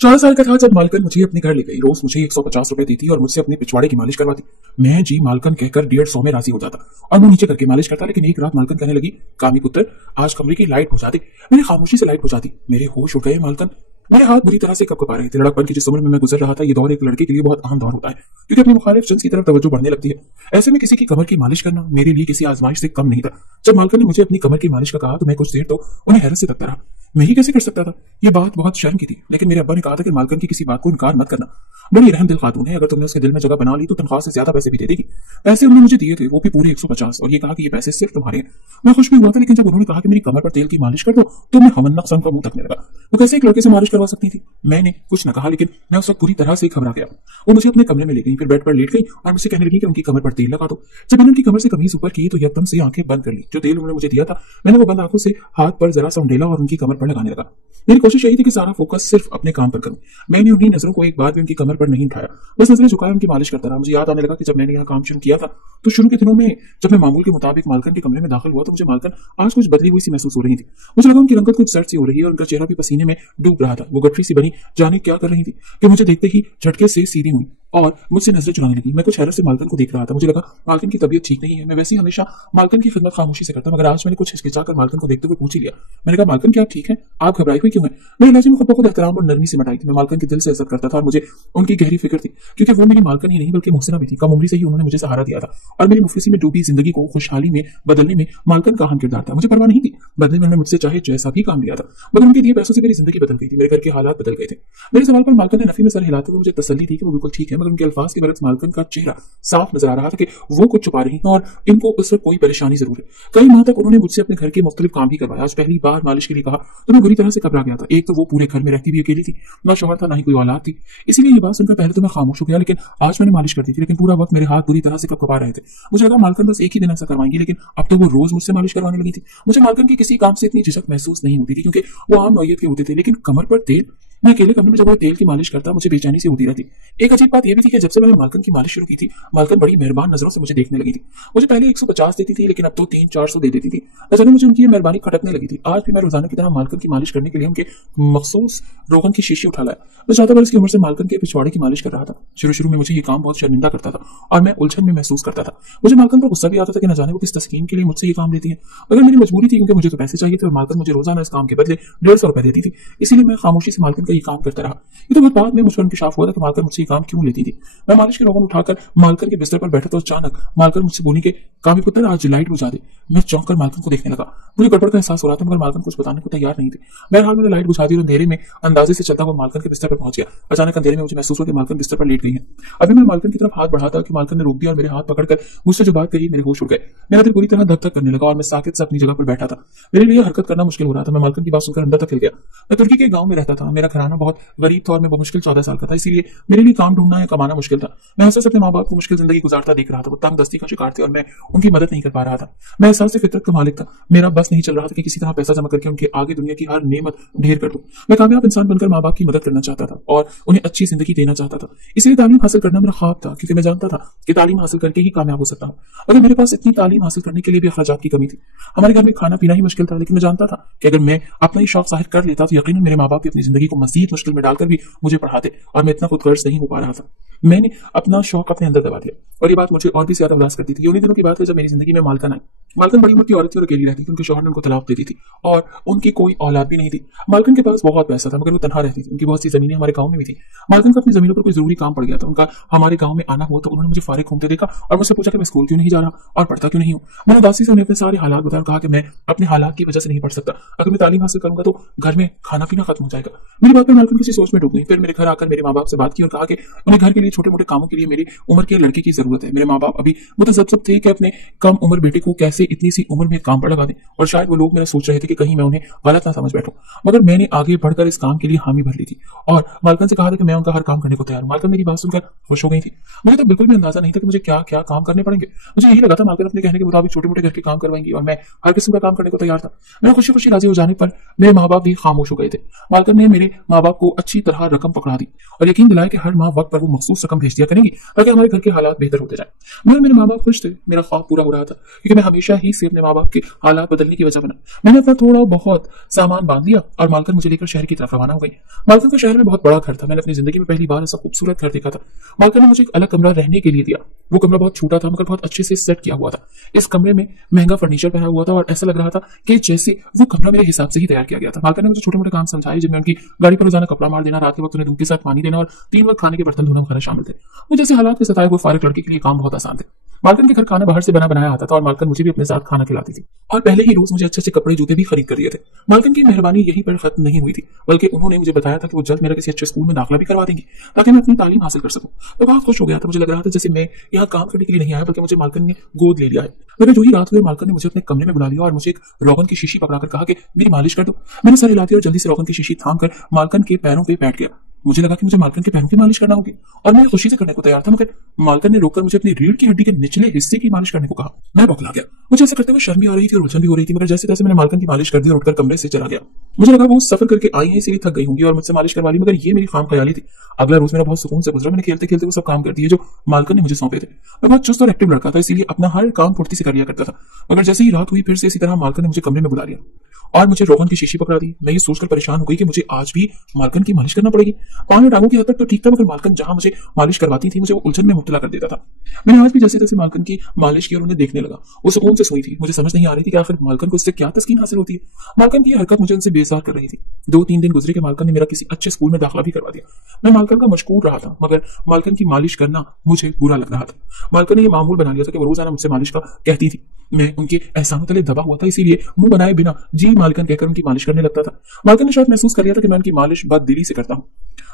4 साल का था जब मालकन मुझे अपने घर ले गई। रोज मुझे 150 रुपए देती और मुझसे अपने पिछवाड़े की मालिश करवाती। मैं जी मालकन कहकर 150 में राजी हो जाता और मुंह नीचे करके मालिश करता। लेकिन एक रात मालकन कहने लगी, कामी पुत्र, आज कमरे की लाइट बुझा दे। मैंने खामोशी से लाइट बुझा दी। मेरे होश उड़ गए। मालकन मेरे हाथ बुरी तरह से कपकपा रहे थे। लड़कपन की जिस उम्र में मैं गुजर रहा था, ये दौर एक लड़के के लिए बहुत अहम दौर होता है, क्योंकि अपनी मुखालिफ जिन्स की तरफ तवज्जो बढ़ने लगती है। ऐसे में किसी की कमर की मालिश करना मेरे लिए किसी आजमाइश से कम नहीं था। जब मालकन ने मुझे अपनी कमर की मालिश का कहा तो मैं कुछ देर तो उन्हें हैरत से तकता रहा। मैं ही कैसे कर सकता था? ये बात बहुत शर्म की थी, लेकिन मेरे अब्बा ने कहा था कि मालकन की किसी बात को इनकार मत करना। बड़ी रहम दिल खातून है, अगर तुमने उसके दिल में जगह बना ली तो तनख्वाह से ज्यादा पैसे भी दे देगी। पैसे उन्होंने मुझे दिए थे, वो भी पूरे 150, और ये कहा कि ये पैसे सिर्फ तुम्हारे हैं। मैं खुश भी हुआ था, लेकिन जब उन्होंने कहा कि मेरी कमर पर तेल की मालिश कर दो तो मैं हमन्ना कस्म का मुंह तकने लगा। वो कैसे एक लड़के से मालिश करवा सकती थी? मैंने कुछ न कहा, लेकिन मैं उस वक्त पूरी तरह से घबरा गया। वो मुझे अपने कमरे में ले गई, फिर बेड पर लेट गई और मुझसे कहने लगी कि उनकी कमर पर तेल लगा दो। जब मैंने उनकी कमर से कमीज ऊपर की तो एकदम से आंखें बंद कर ली। जो तेल उन्होंने मुझे दिया था, मैंने वो बंद आंखों से हाथ पर जरा सा उंडेला और उनकी कमर पर लगाने लगा। मेरी कोशिश यही थी कि सारा फोकस सिर्फ अपने काम पर करूं। मैंने उन्हीं नजरों को एक बार भी उनकी कमर पर नहीं उठाया, बस नजरें झुकाए उनकी मालिश करता रहा। मुझे याद आने लगा कि जब मैंने यहाँ काम शुरू किया था तो शुरू के दिनों में जब मैं मामूल के मुताबिक मालकन के कमरे में दाखिल हुआ तो मुझे मालकन आज कुछ बदली हुई सी महसूस हो रही थी। मुझे लगा उनकी रंगत कुछ सर्द सी हो रही है और उनका चेहरा भी पसीने में डूब रहा था। वो गठरी सी बनी जाने क्या कर रही थी कि मुझे देखते ही झटके से सीधी हुई और मुझसे नजरें चुराने लगी। मैं कुछ हैरत से मालकन को देख रहा था। मुझे लगा मालकन की तबीयत ठीक नहीं है। मैं वैसे ही हमेशा मालकन की खिदमत खामोशी से करता, मगर आज मैंने कुछ हिचकिचाकर मालकन को देखते हुए पूछ ही लिया। मैंने कहा, मालकन क्या आप ठीक है? आप घबराई हुई क्यों है? मेरे लहजे में खुद ब खुद एहतराम और नरमी से मटाई थी। मैं मालकन के दिल से इज्जत करता था और मुझे उनकी गहरी फिक्र थी, क्योंकि वो मेरी मालकन ही नहीं बल्कि मुहसिना भी थी। कम उम्री से ही उन्होंने मुझे सहारा दिया था और मेरी मुफलिसी में डूबी जिंदगी को खुशहाली में बदलने में मालकन का अहम किरदार था। मुझे परवाह नहीं थी, बदले में उन्होंने मुझसे चाहे जैसा भी काम लिया था, मगर उनके दिए पैसों से मेरी जिंदगी बदल गई थी। मेरे घर के हालात बदल गए थे। मेरे सवाल पर मालकन ने नफी में सर हिलाते हुए मुझे तसल्ली दी कि वो बिल्कुल ठीक है, मगर उनके अल्फाज के बरक्स मालकन का चेहरा साफ नजर आ रहा था कि वो कुछ छुपा रही हैं और इनको उस वक्त कोई परेशानी जरूर है। कई माह तक उन्होंने मुझसे अपने घर के मुख्तलिफ काम भी करवाया। आज पहली बार मालिश के लिए कहा तो मैं बुरी तरह से घबरा गया था। एक तो वो पूरे घर में रहती भी अकेली थी, ना शौहर था ना ही कोई औलाद थी। इसीलिए ये बात सुनकर पहले तो मैं खामोश हो गया, लेकिन आज मैंने मालिश कर दी थी, लेकिन पूरा वक्त मेरे हाथ बुरी तरह से कपकपा रहे थे। मुझे लगा मालकन बस एक ही दिन ऐसा करवाएंगी, लेकिन अब तो वो रोज मुझसे मालिश करवाने लगी थी। मुझे मालकन के किसी काम से इतनी झिझक महसूस नहीं होती थी, क्योंकि वो आम नौयत के होते थे, लेकिन कमर पर तेल। मैं अकेले कमरे में जब वो तेल की मालिश करता मुझे बेचैनी से होती रहती। एक अजीब बात यह भी थी कि जब से मैंने मालकन की मालिश शुरू की थी, मालकन बड़ी मेहरबान नजरों से मुझे देखने लगी थी। मुझे पहले 150 देती थी, लेकिन अब तो 300-400 दे देती थी। अचानक मुझे उनकी मेहरबानी खटकने लगी थी। आज भी मैं रोजाना की तरह मालकन की मालिश करने के लिए उनके मखसूस रोगन की शीशी उठा लाया। मैं 14 वर्ष की उम्र से मालकन के पिछवाड़े की मालिश कर रहा था। शुरू में मुझे ये काम बहुत शर्मिंदा करता था और मैं उलझन में महसूस करता था। मुझे मालकन पर गुस्सा भी आता था कि न जाने वो किस तस्कीन के लिए मुझसे ये काम लेती है, मगर मेरी मजबूरी थी, क्योंकि मुझे तो पैसे चाहिए थे और मालकन मुझे रोजाना इस काम के बदले 150 रुपए देती थी। इसीलिए मैं खामोशी से मालकन का ये काम करता रहा। ये तो बहुत बाद में मुझ पर इंकशाफ हुआ था कि मालकन मुझसे ये काम क्यों लेती थी। मैं मालिश के रोगन उठाकर मालकन के बिस्तर पर बैठा तो अचानक मालकन मुझसे बोली कि कामी पुत्र, आज लाइट बुझा दे। मैं चौंक कर मालकन को देखने लगा। मुझे गड़बड़ का एहसास हो रहा था, मगर मालकन कुछ बताने को तैयार नहीं थी। बहरहाल मैंने लाइट बुझा दी और अंधेरे में अंदाजे से चलता हुआ मालकन के बिस्तर पर पहुंच गया। अचानक अंधेरे में मुझे महसूस हुआ कि मालकन बिस्तर पर लेट गई है। अभी मैं मालकन की तरफ हाथ बढ़ाता कि मालकन ने रोक दिया और मेरे हाथ पकड़कर मुझसे जो बात कही, मेरे होश उड़ गए। मेरा दिल पूरी तरह धक धक करने लगा और मैं साकित से अपनी जगह पर बैठा था। मेरे लिए हरकत करना मुश्किल हो रहा था। मैं मालकन की बात सुनकर अंदर तक हिल गया। मैं तुर्की के गांव में रहता था। मेरा घराना बहुत गरीब था और मैं मुश्किल 14 साल का था, इसीलिए मेरे लिए काम ढूंढना या कमाना मुश्किल था। मैं हंस अपने माँ बाप को मुश्किल जिंदगी गुजारता देख रहा था। वो तंग दस्ती का शिकार थे और मैं उनकी मदद नहीं कर पा रहा था। मैं एहसास से फितरत का मालिक था। मेरा बस नहीं चल रहा था कि किसी तरह पैसा जमा करके उनके आगे दुनिया की हर नेमत ढेर कर दूं। मैं कामयाब इंसान बनकर माँ बाप की मदद करना चाहता था और उन्हें अच्छी जिंदगी देना चाहता था। इसलिए तालीम हासिल करना मेरा ख्वाब था, क्योंकि मैं जानता था कि तालीम हासिल करके ही कामयाब हो सकता हूँ। अगर मेरे पास इतनी तालीम हासिल करने के लिए भी अखराजात की कमी थी। हमारे घर में खाना पीना ही मुश्किल था, लेकिन मैं जानता था कि अगर मैं अपना ही शौक जाहिर कर लेता तो यकीनन मेरे माँ बाप की अपनी जिंदगी को मजीद मुश्किल में डालकर भी मुझे पढ़ाते, और मैं इतना खुदगर्ज नहीं हो पा रहा था। मैंने अपना शौक अपने अंदर दबा दिया और ये बात मुझे और भी ज्यादा उदास करती थी। उन्हीं दिनों की बात है जब मेरी जिंदगी में मालकन आई। मालकन बड़ी उम्र की औरत थी और अकेली रहती थी। उनके शौहर ने उनको तलाक दे दी थी और उनकी कोई औलाद भी नहीं थी। मालकन के पास बहुत पैसा था, मगर वो तनहा रहती थी। उनकी बहुत सी जमीनें हमारे गांव में भी थी। मालकन को अपनी जमीनों पर कोई जरूरी काम पड़ गया था। उनका हमारे गांव में आना हुआ तो उन्होंने मुझे फारिग घूमते देखा और मुझसे पूछा कि मैं स्कूल क्यों नहीं जा रहा और पढ़ता क्यों नहीं हूँ। मैंने उदासी से उन्हें अपने सारे हालात बताया और कहा कि मैं अपने हालात की वजह से नहीं पढ़ सकता। अगर मैं तालीम हासिल करूंगा तो घर में खाना पीना खत्म हो जाएगा। मेरी बात पर मालकन किसी सोच में डूब गई। फिर मेरे घर आकर मेरे माँ बाप से बात की और कहा कि उन्हें घर के लिए छोटे मोटे कामों के लिए मेरी उम्र के लड़के की जरूरत है। मेरे माँ बाप अभी मुतज़ब्ज़ब थे कि अपने कम उम्र बेटे को कैसे इतनी सी उम्र में काम पर लगा दें, और शायद वो लोग मेरा सोच रहे थे कि कहीं मैं उन्हें गलत ना समझ बैठूं। मगर मैंने आगे बढ़कर इस काम के लिए हामी भर ली थी और मालकन से कहा था कि मैं उनका हर काम करने को तैयार हूं। मालकन मेरी बात सुनकर खुश हो गई थी। मुझे तो बिल्कुल भी अंदाजा नहीं था कि मुझे क्या क्या काम करने पड़ेंगे। मुझे यही लगा था मालकन अपने कहने के मुताबिक छोटे मोटे घर के काम करवाएंगी और मैं हर किस्म का काम करने को तैयार था। मैं खुशी खुशी राजी हो जाने पर मेरे माँ बाप भी खामोश हो गए थे। मालकन ने मेरे माँ बाप को अच्छी तरह रकम पकड़ा दी और यकीन दिलाया कि हर माह वक्त पर वो मखसूस रोज रकम भेज दिया करेंगी ताकि हमारे घर के हालात बेहतर होते जाए। मैं मेरे माँ बाप खुश थे, मेरा ख्वाब पूरा हो रहा था, क्योंकि मैं हमेशा ही से अपने माँ बाप के हालात बदलने की वजह बना। मैंने अपना थोड़ा बहुत सामान बांध लिया और मालकन मुझे लेकर शहर की तरफ रवाना हो गई। मालकन का शहर में बहुत बड़ा घर था, मैंने अपनी जिंदगी में पहली बार ऐसा खूबसूरत घर देखा था। मालकन ने मुझे एक अलग कमरा रहने के लिए दिया। वो कमरा बहुत छोटा था मगर बहुत अच्छे से सेट किया हुआ था। इस कमरे में महंगा फर्नीचर पहना हुआ था और ऐसा लग रहा था कि जैसे वो कमरा मेरे हिसाब से ही तैयार किया गया था। मालकन ने मुझे छोटे मोटे काम समझाए, जिनमें उनकी गाड़ी पर रोजाना कपड़ा मार देना, रात के वक्त उन्हें दूध के साथ पानी देना और 3 वक्त खाने के बर्तन धोना वगैरह शामिल थे। वो जैसे हालात में सताए हुए फारिग लड़के के लिए काम बहुत आसान थे। मालकन के घर खाना बाहर से बना बनाया आता था और मालकन मुझे भी अपने साथ खाना खिलाती थी और पहले ही रोज मुझे अच्छे अच्छे कपड़े जूते भी खरीद कर दिए थे। मालकन की मेहरबानी यहीं पर खत्म नहीं हुई थी, बल्कि उन्होंने मुझे बताया था कि वो जल्द मेरा किसी अच्छे स्कूल में दाखिला भी करवा देंगी ताकि मैं अपनी तालीम हासिल कर सकूं। तो बहुत खुश हो गया था, मुझे लग रहा था जैसे मैं यहाँ काम करने के लिए नहीं आया बल्कि मुझे मालकन ने गोद ले लिया है। मगर जो ही रात हुई, मालकन ने मुझे अपने कमरे में बुला लिया और मुझे एक रोगन की शीशी पकड़ाकर कहा कि मेरी मालिश कर दो। मैंने सर हिलाती और जल्दी से रोगन की शीशी थाम कर मालकन के पैरों पे बैठ गया। मुझे लगा कि मुझे मालकन के पैरों की मालिश करना होगी और मैं खुशी से करने को तैयार था, मगर मालकन ने रोककर मुझे अपनी रीढ़ की हड्डी के निचले हिस्से की मालिश करने को कहा। मैं बौखला गया। मुझे ऐसा करते हुए शर्म भी आ रही थी और उलझन भी हो रही थी, मगर जैसे तैसे मैंने मालकन की मालिश कर दी और उठकर कमरे से चला गया। मुझे लगा वो सफर करके आई है इसीलिए थक गई होंगी और मुझसे मालिश करवा ली, मगर ये मेरी खाम ख्याली थी। अगला रोज मेरा बहुत सुकून से गुजरा। मैंने खेलते खेलते वो सब काम कर दिए जो मालकन ने मुझे सौंपे थे। मैं बहुत चुस्त और एक्टिव लड़का था, इसीलिए अपना हर काम फुर्ती से कर लिया करता था। मगर जैसे ही रात हुई, फिर से इसी तरह मालकन ने मुझे कमरे में बुला लिया और मुझे रोगन की शीशी पकड़ा दी। मैं ये सोचकर परेशान हो गई कि मुझे आज भी मालकन की मालिश करना पड़ेगी। पांव में टांगों की हद तक तो ठीक था, मगर मालकन जहां मुझे मालिश करवाती थी मुझे वो उलझन में मुब्तला कर देता था। मैंने आज भी जैसे तैसे मालकन की मालिश की और उन्हें देखने लगा। वो सुकून से सोई थी। मुझे समझ नहीं आ रही थी कि आखिर मालकन को इससे क्या तस्कीन हासिल होती है। मालकन की हरकत मुझे उनसे बेजार कर रही थी। 2-3 दिन गुजरे के मालकन ने मेरा किसी अच्छे स्कूल में दाखिला भी करवा दिया। मैं मालकन का मशकूर रहा था, मगर मालकन की मालिश करना मुझे बुरा लग रहा था। मालकन ने यह मामूल बना लिया था कि वो रोजाना मुझसे मालिश का कहती थी। मैं उनके एहसानों तले दबा हुआ था, इसीलिए मुंह बनाए बिना जी मालकन कहकर उनकी मालिश करने लगता था। मालकन ने शायद महसूस कर लिया था कि मैं उनकी मालिश बहुत दिली से करता हूँ,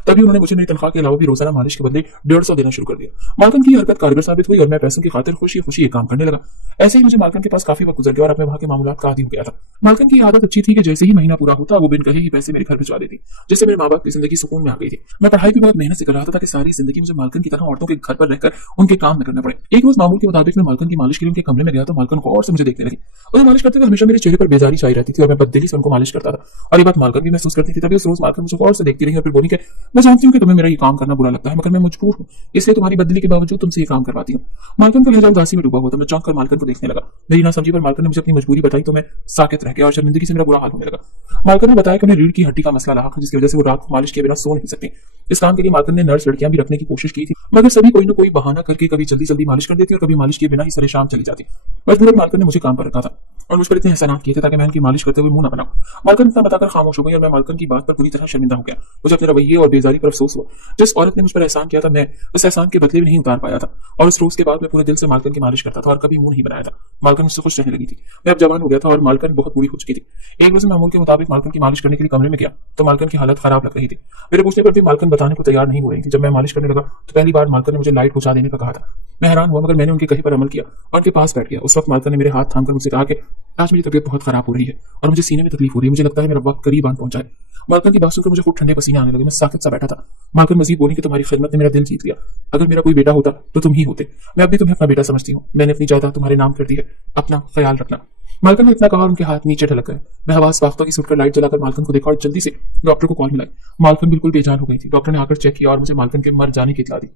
तभी उन्होंने मुझे मेरी तनख्वाह के अलावा भी रोजाना मालिश के बदले 150 देना शुरू कर दिया। मालकन की हरकत कारगर साबित हुई और मैं पैसों की खातिर खुशी खुशी ये काम करने लगा। ऐसे ही मुझे मालकन के पास काफी वक्त गुजर गया और अब मैं वहां के मामूलात का आदी हो गया था। मालकन की आदत अच्छी थी कि जैसे ही महीना पूरा होता वो बिन कहे ही पैसे मेरे घर भिजवा देती, जिससे मेरे माँ बाप की जिंदगी सुकून में आ गई थी। मैं पढ़ाई भी बहुत मेहनत से कर रहा था ताकि सारी जिंदगी मुझे मालकन की तरह औरतों के घर पर रहकर उनके काम न करना पड़े। एक रोज मामूल के मुताबिक मैं मालकन की मालिश के लिए उनके कमरे में गया तो मालकन को और से मुझे देखने लगी। उन्हें मालिश करते हुए हमेशा मेरे चेहरे पर बेजारी छाई रहती थी और मैं बददिली से उनको मालिश करता था और ये बात मालकन भी महसूस करती थी। तभी उस रोज मालकन मुझे और से देखती रही और फिर बोली कि मैं जानती हूँ कि तुम्हें मेरा ये काम करना बुरा लगता है, मगर मैं मजबूर हूँ, इसलिए तुम्हारी बदली के बावजूद तुमसे ये काम करवाती हूँ। मालकन का लहजा उदासी में डूबा हुआ था। मैं चौंक कर मालकन को देखने लगा। मेरी ना समझी पर मालकन ने मुझे अपनी मजबूरी बताई तो मैं साकित रह गया और शर्मिंदगी से मेरा बुरा हाल होने लगा। मालकन ने बताया कि उन्हें रीढ़ की हड्डी का मसला रहा, जिसकी वजह से वो रात को मालिश किए बिना सो नहीं सकती। इस काम के लिए मालकन ने नर्स लड़कियां भी रखने की कोशिश की थी, मगर सभी कोई न कोई बहाना करके कभी जल्दी जल्दी मालिश कर देती और कभी मालिश किए बिना ही सरे शाम चली जाती। मजबूरन मालकन ने मुझे काम पर रखा था और मुझ पर इतने एहसानात किए थे ताकि मैं उनकी मालिश करते हुए मुंह न बनाऊं। मालकन इतना बताकर खामोश हो गई और मैं मालकन की बात पर पूरी तरह शर्मिंदा हो गया। मुझे अपने रवैये और बेजारी पर अफसोस हुआ। जिस औरत ने मुझ पर एहसान किया था, मैं उस एहसान के बदले भी नहीं उतार पाया था और उस रोज के बाद मैं पूरे दिल से मालकन की मालिश करता था और कभी मुंह नहीं बनाया था। मालकन मुझसे खुश रहने लगी थी। मैं अब जवान हो गया था और मालकन बहुत बुरी हो चुकी थी। एक रोज मामूल के मुताबिक मालकन की मालिश करने के लिए कमरे में गया तो मालकन की हालत खराब लग रही थी। मेरे पूछने पर भी मालकन बताने को तैयार नहीं हो रही थी। जब मैं मालिश करने लगा तो पहली बार मालकन ने मुझे लाइट बुझा देने का कहा था। मैं हैरान हुआ, मगर मैंने उनके कहे पर अमल किया और उनके पास बैठ गया। उस वक्त मालकन ने मेरे हाथ थामकर मुझसे कहा कि आज मेरी तबीयत बहुत खराब हो रही है और मुझे सीने में तकलीफ हो रही है, मुझे लगता है मेरा वक्त करीब आन पहुंचा है। मालकन की बात सुनकर मुझे खूब ठंडे पसीने आने लगे। मैं साकित सा बैठा था। मालकन मजीद बोली कि तुम्हारी खिदमत ने मेरा दिल जीत लिया। अगर मेरा कोई बेटा होता तो तुम ही होते। मैं अब भी तुम्हें अपना बेटा समझती हूँ। मैंने अपनी जायदाद तुम्हारे नाम कर दी है, अपना ख्याल रखना। मालकन ने इतना कहा और उनके हाथ नीचे ढलक गए। मैं हवास फाख्ता की सुटकर लाइट जलाकर मालकन को देखा और जल्दी से डॉक्टर को कॉल मिलाई। मालकन बिल्कुल बेजान हो गई थी। डॉक्टर ने आकर चेक किया और मुझे मालकन के मर जाने की इत्तला दी।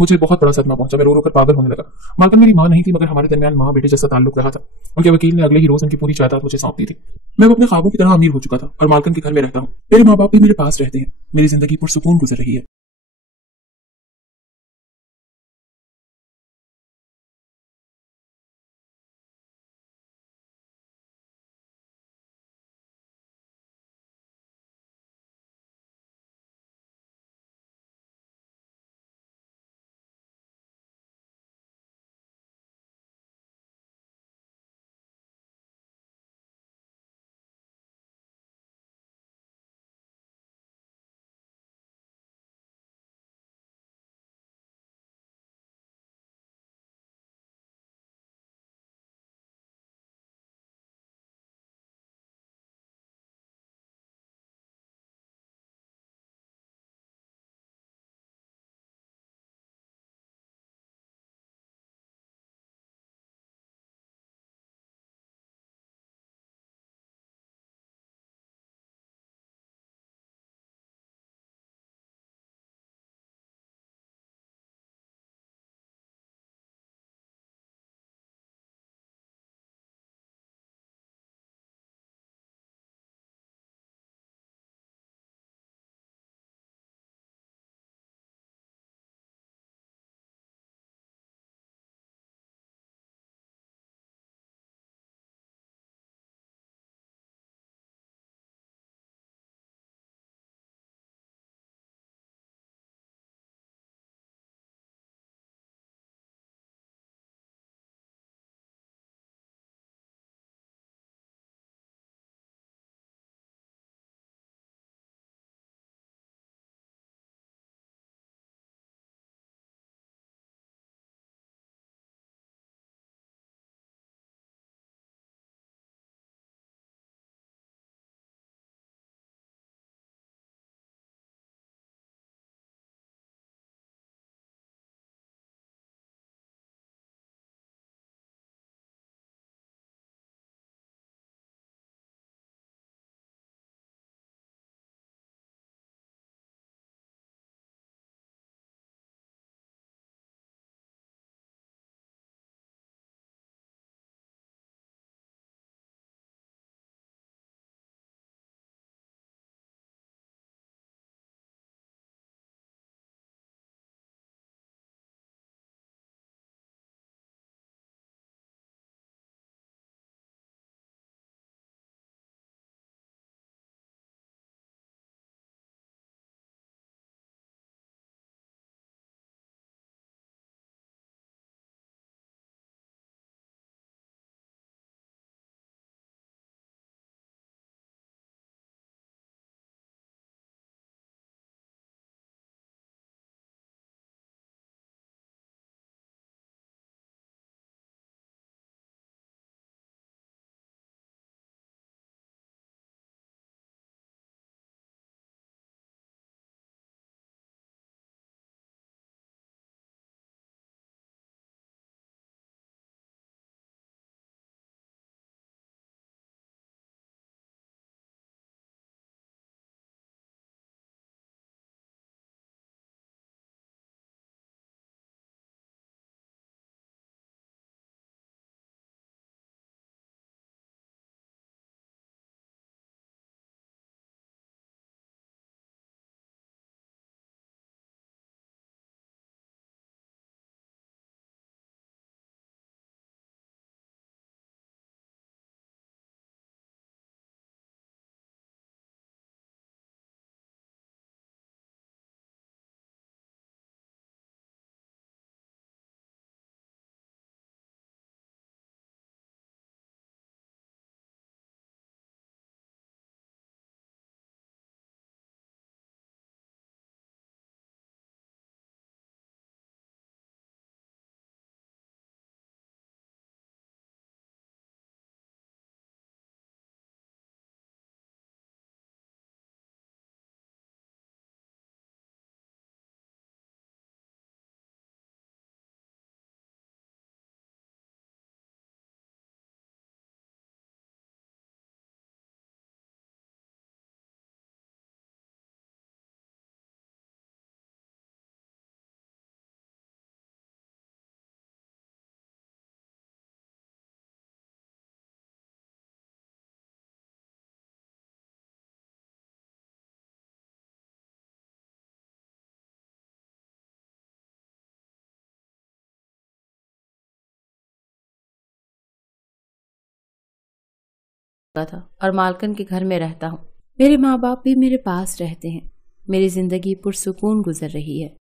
मुझे बहुत बड़ा सदमा पहुंचा। मैं रो रो कर पागल होने लगा। मालकन मेरी मां नहीं थी, मगर हमारे दरमियान मां बेटे जैसा ताल्लुक रहा था। उनके वकील ने अगले ही रोज उनकी पूरी जायदाद मुझे सौंप दी थी। मैं अपने ख्वाबों की तरह अमीर हो चुका था और मालकन के घर में रहता हूँ। मेरे माँ बाप भी मेरे पास रहते हैं। मेरी जिंदगी पुरसुकून गुजर रही है। تھا اور مالکن کے گھر میں رہتا ہوں۔ میرے ماں باپ بھی میرے پاس رہتے ہیں۔ میری زندگی پرسکون گزر رہی ہے۔